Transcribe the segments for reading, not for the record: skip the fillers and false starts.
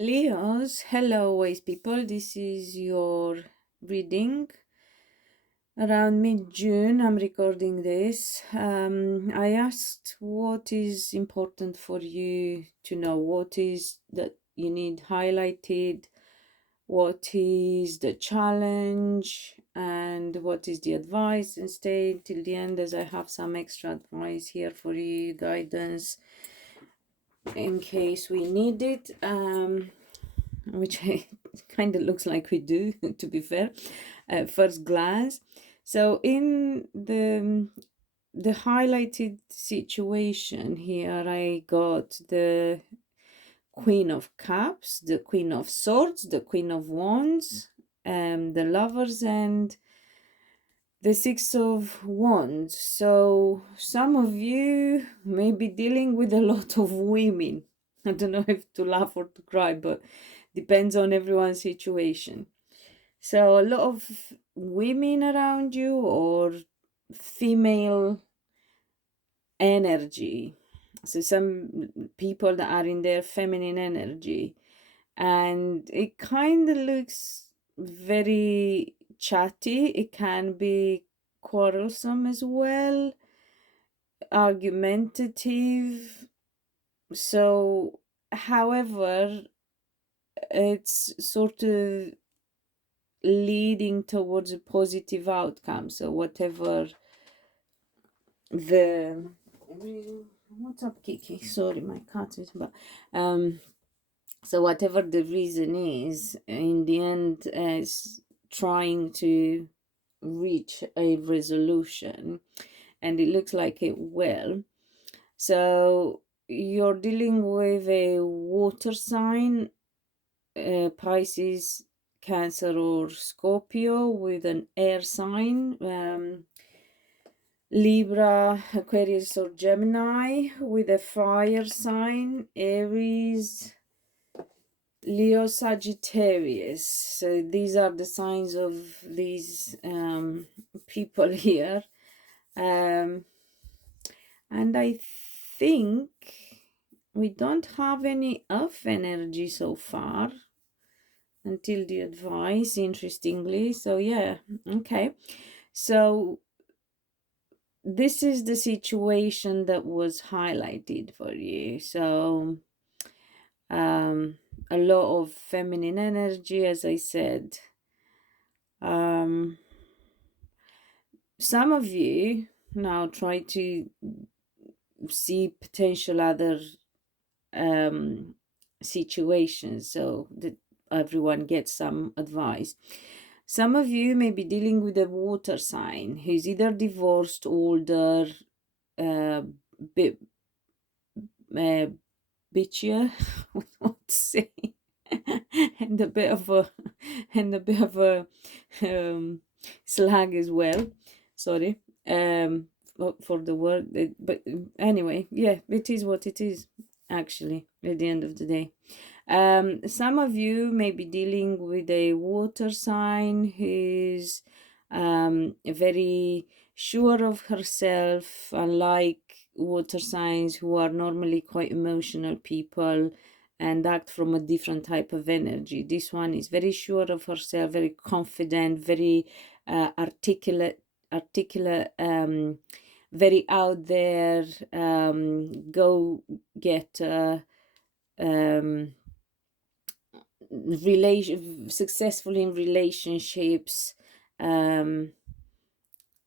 Leos, hello, wise people. This is your reading around mid-June. I'm recording this. I asked what is important for you to know, what is that you need highlighted, what is the challenge, and what is the advice, and stay till the end as I have some extra advice here for you, guidance in case we need it. Which kind of looks like we do, to be fair, at first glance. So in the highlighted situation here, I got the Queen of Cups, the Queen of Swords, the Queen of Wands, the Lovers, and the Six of Wands. So some of you may be dealing with a lot of women. I don't know if to laugh or to cry, but depends on everyone's situation. So a lot of women around you or female energy. So some people that are in their feminine energy. And it kind of looks very chatty. It can be quarrelsome as well, argumentative. So, however, it's sort of leading towards a positive outcome. So whatever the what's up, Kiki? Sorry, my cat is but so whatever the reason is, in the end, is trying to reach a resolution, and it looks like it will. So you're dealing with a water sign, Pisces, Cancer, or Scorpio, with an air sign, Libra, Aquarius, or Gemini, with a fire sign, Aries, Leo, Sagittarius. So these are the signs of these people here. And I think we don't have any Earth energy so far until the advice, interestingly. So yeah, okay. So this is the situation that was highlighted for you. So a lot of feminine energy, as I said. Some of you now try to see potential other situations so that everyone gets some advice. Some of you may be dealing with a water sign who's either divorced, older, bitchier, what to say, and a bit of a slag as well. Sorry, for the word, but anyway, yeah, it is what it is. Actually, at the end of the day, some of you may be dealing with a water sign who's very sure of herself, unlike water signs who are normally quite emotional people and act from a different type of energy. This one is very sure of herself, very confident, very articulate, very out there, go getter, successful in relationships,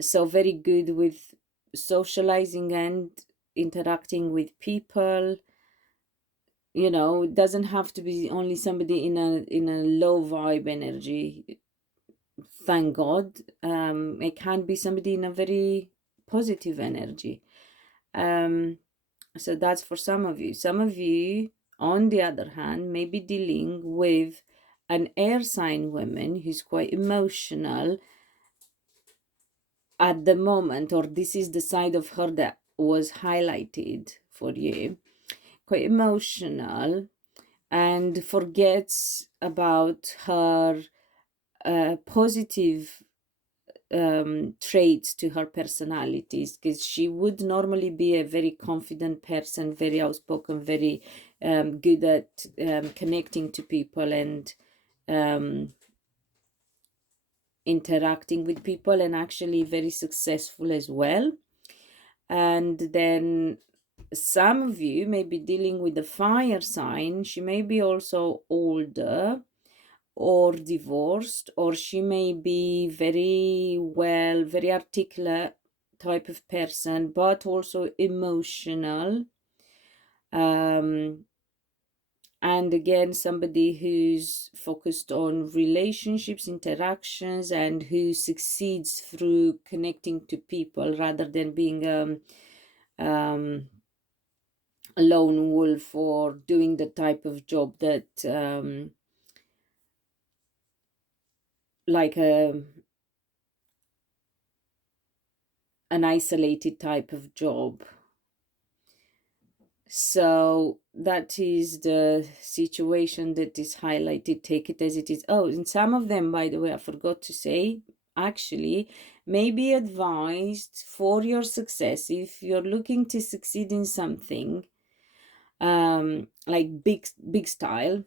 so very good with socializing and interacting with people. You know, it doesn't have to be only somebody in a low vibe energy, thank God. It can be somebody in a very positive energy. So that's for some of you. Some of you, on the other hand, may be dealing with an air sign woman who's quite emotional at the moment, or this is the side of her that was highlighted for you, quite emotional, and forgets about her positive traits to her personalities, because she would normally be a very confident person, very outspoken, very good at connecting to people and interacting with people, and actually very successful as well. And then some of you may be dealing with the fire sign. She may be also older or divorced, or she may be very articulate type of person, but also emotional. And again, somebody who's focused on relationships, interactions, and who succeeds through connecting to people rather than being a lone wolf or doing the type of job that like an isolated type of job. So that is the situation that is highlighted. Take it as it is. Oh, and some of them, by the way, I forgot to say, actually may be advised for your success. If you're looking to succeed in something, like big style,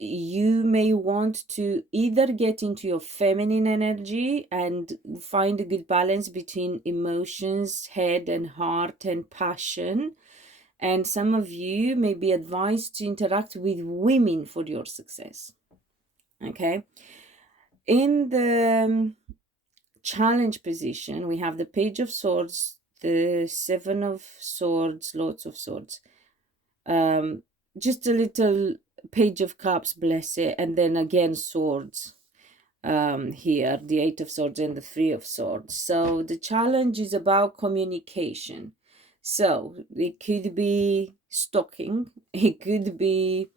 you may want to either get into your feminine energy and find a good balance between emotions, head and heart, and passion. And some of you may be advised to interact with women for your success. Okay. In the challenge position, we have the Page of Swords, the Seven of Swords, lots of swords. Just a little Page of Cups, bless it, and then again swords. Here, the Eight of Swords and the Three of Swords. So the challenge is about communication. So it could be stalking, it could be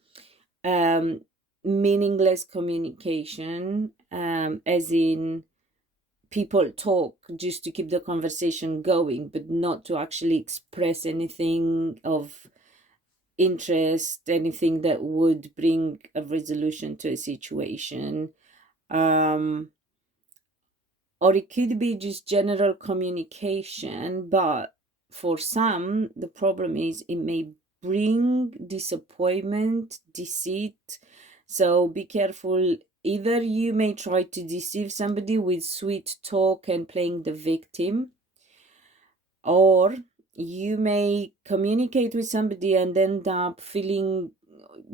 meaningless communication, as in people talk just to keep the conversation going, but not to actually express anything of interest, anything that would bring a resolution to a situation. Or it could be just general communication, but for some, the problem is it may bring disappointment, deceit. So be careful. Either you may try to deceive somebody with sweet talk and playing the victim, or you may communicate with somebody and end up feeling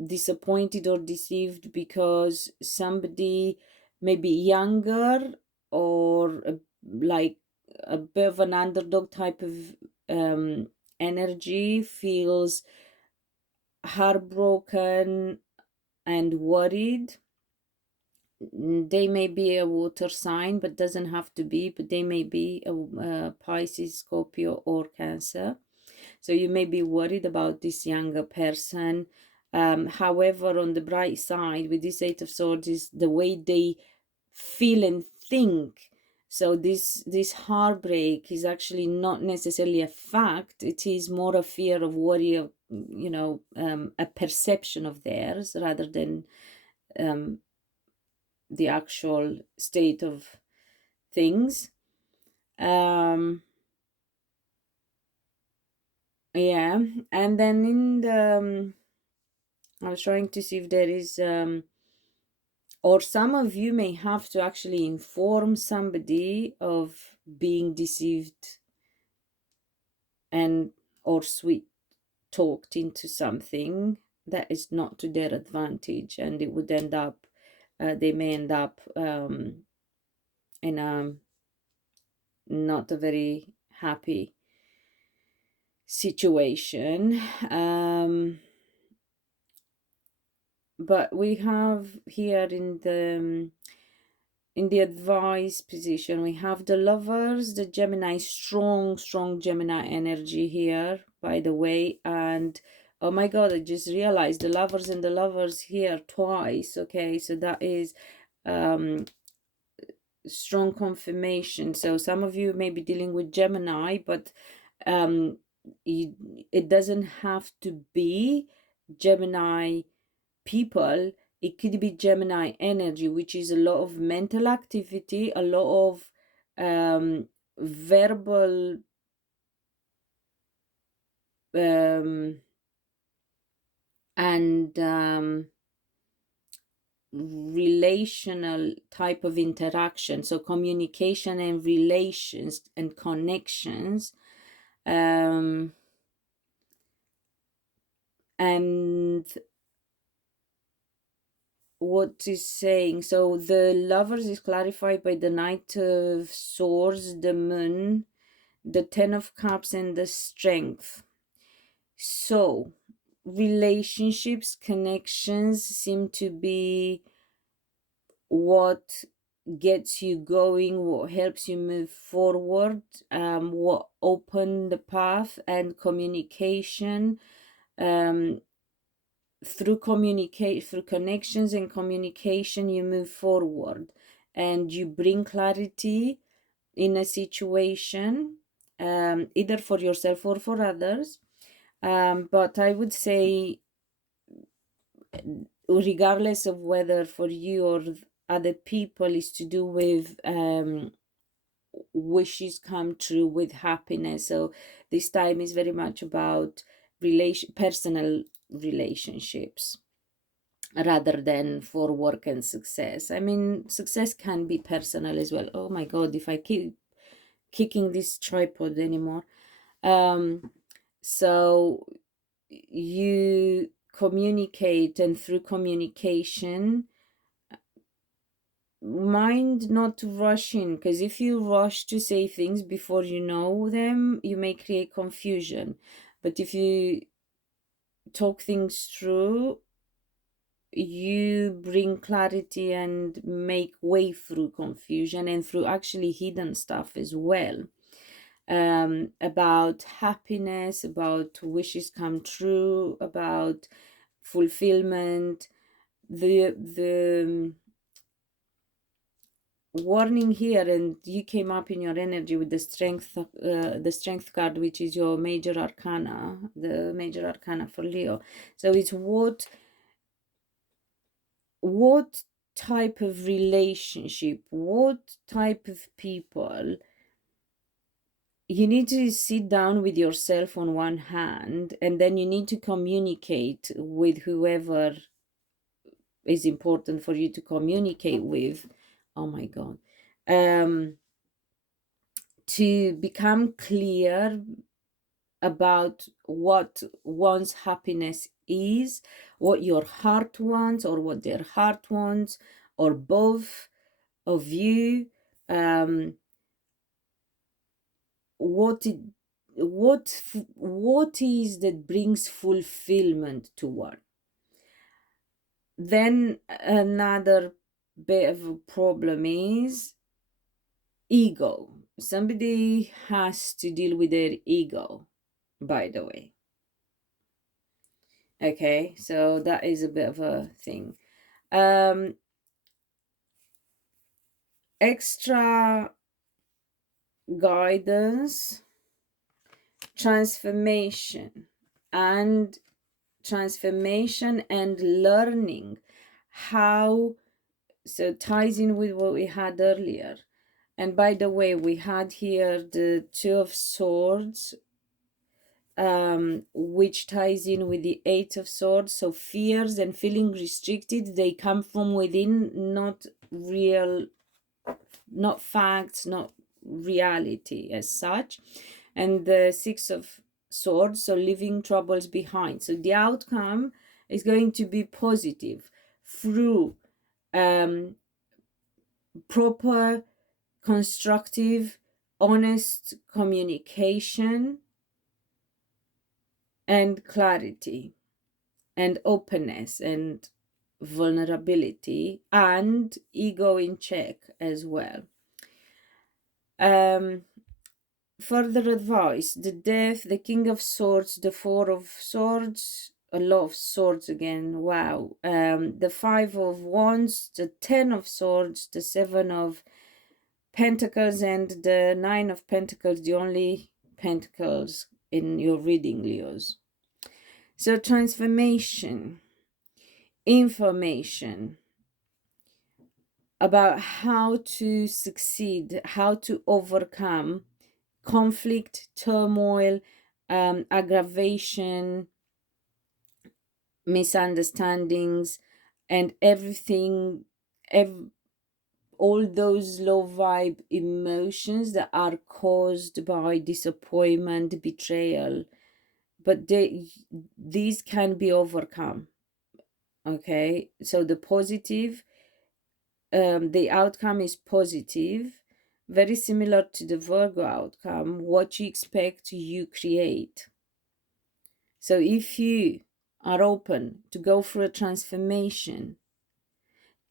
disappointed or deceived because somebody maybe younger or like a bit of an underdog type of energy feels heartbroken and worried. They may be a water sign, but doesn't have to be, but they may be a Pisces, Scorpio, or Cancer. So you may be worried about this younger person. However, on the bright side with this Eight of Swords is the way they feel and think. So this heartbreak is actually not necessarily a fact. It is more a fear of worry of, a perception of theirs rather than the actual state of things. Yeah, and then in the I was trying to see if there is or some of you may have to actually inform somebody of being deceived and or sweet talked into something that is not to their advantage, and it would end up they may end up in a not a very happy situation. But we have here in the advice position, we have the Lovers, the Gemini, strong Gemini energy here, by the way. And oh my god, I just realized the Lovers and the Lovers here twice. Okay, so that is strong confirmation. So some of you may be dealing with Gemini, but it doesn't have to be Gemini people. It could be Gemini energy, which is a lot of mental activity, a lot of verbal and relational type of interaction. So communication and relations and connections, and what is saying, so the lovers is clarified by the Knight of Swords, the Moon, the Ten of Cups, and the Strength. So relationships, connections seem to be what gets you going, what helps you move forward, what open the path, and communication, through connections and communication, you move forward and you bring clarity in a situation, either for yourself or for others. But I would say, regardless of whether for you or other people, is to do with wishes come true, with happiness. So this time is very much about personal relationships rather than for work and success. I mean, success can be personal as well. Oh my god, if I keep kicking this tripod anymore. So you communicate, and through communication, mind not rushing, because if you rush to say things before you know them, you may create confusion. But if you talk things through, you bring clarity and make way through confusion and through actually hidden stuff as well, about happiness, about wishes come true, about fulfillment. The warning here, and you came up in your energy with the strength card, which is your major arcana, the major arcana for Leo. So it's what type of relationship, what type of people. You need to sit down with yourself on one hand, and then you need to communicate with whoever is important for you to communicate with. Oh my god. To become clear about what one's happiness is, what your heart wants, or what their heart wants, or both of you. What is that brings fulfillment to one. Then another bit of a problem is ego. Somebody has to deal with their ego, by the way. Okay, so that is a bit of a thing. Extra guidance, transformation and learning how, so ties in with what we had earlier. And by the way, we had here the Two of Swords, which ties in with the Eight of Swords. So fears and feeling restricted, they come from within, not facts, not reality as such. And the Six of Swords, so leaving troubles behind. So the outcome is going to be positive through proper, constructive, honest communication and clarity and openness and vulnerability and ego in check as well. Further advice: the Death, the King of Swords, the Four of Swords, a lot of swords again, wow. The Five of Wands, the Ten of Swords, the Seven of Pentacles, and the Nine of Pentacles, the only pentacles in your reading, Leos. So transformation, information about how to succeed, how to overcome conflict, turmoil, aggravation, misunderstandings, and everything, all those low vibe emotions that are caused by disappointment, betrayal. But these can be overcome. Okay, so the positive, the outcome is positive, very similar to the Virgo outcome. What you expect, you create. So if you are open to go through a transformation,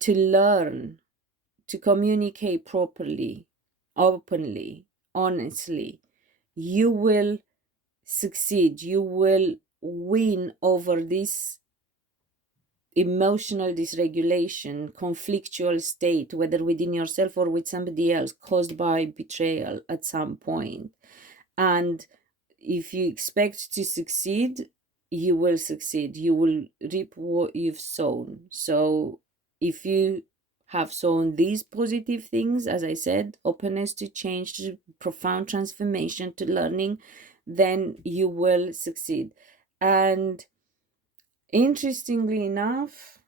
to learn, to communicate properly, openly, honestly, you will succeed. You will win over this emotional dysregulation, conflictual state, whether within yourself or with somebody else, caused by betrayal at some point. And if you expect to succeed, you will succeed. You will reap what you've sown. So if you have sown these positive things, as I said, openness to change, to profound transformation, to learning, then you will succeed. And interestingly enough,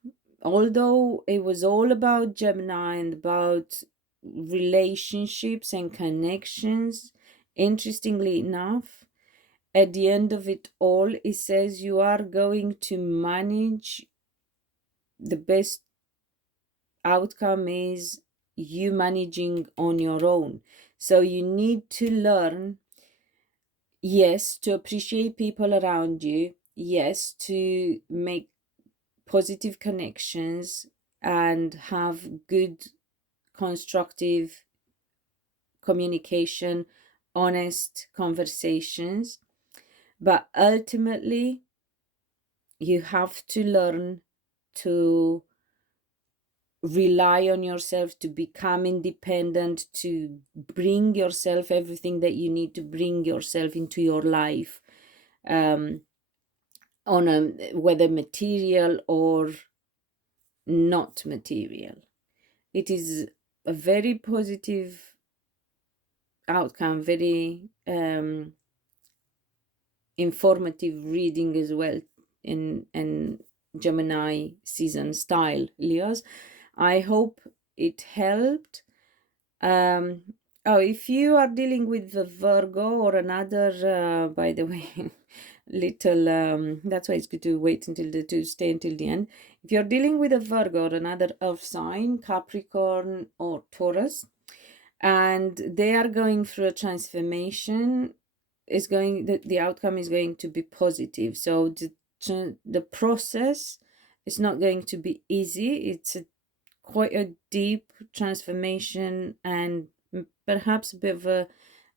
although it was all about Gemini and about relationships and connections, interestingly enough, at the end of it all, it says you are going to manage. The best outcome is you managing on your own. So you need to learn, yes, to appreciate people around you, yes, to make positive connections and have good, constructive communication, honest conversations. But ultimately, you have to learn to rely on yourself, to become independent, to bring yourself everything that you need to bring yourself into your life, on a whether material or not material. It is a very positive outcome, very informative reading as well, in Gemini season style, Leos. I hope it helped. Oh, if you are dealing with the Virgo or another, by the way, little, that's why it's good to wait to stay until the end. If you're dealing with a Virgo or another earth sign, Capricorn or Taurus, and they are going through a transformation, the outcome is going to be positive. So the process is not going to be easy. It's quite a deep transformation and perhaps a bit of a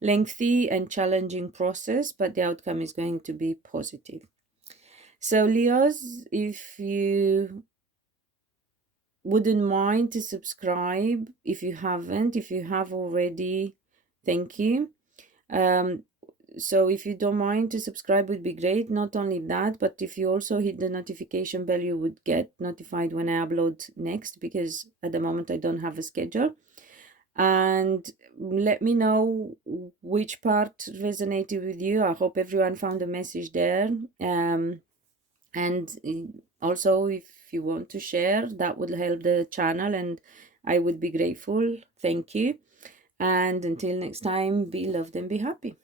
lengthy and challenging process, but the outcome is going to be positive. So Leos, if you wouldn't mind to subscribe, if you haven't, if you have already, thank you. So if you don't mind to subscribe would be great. Not only that, but if you also hit the notification bell, you would get notified when I upload next, because at the moment I don't have a schedule. And let me know which part resonated with you. I hope everyone found a message there. And also, if you want to share, that would help the channel and I would be grateful. Thank you. And until next time, be loved and be happy.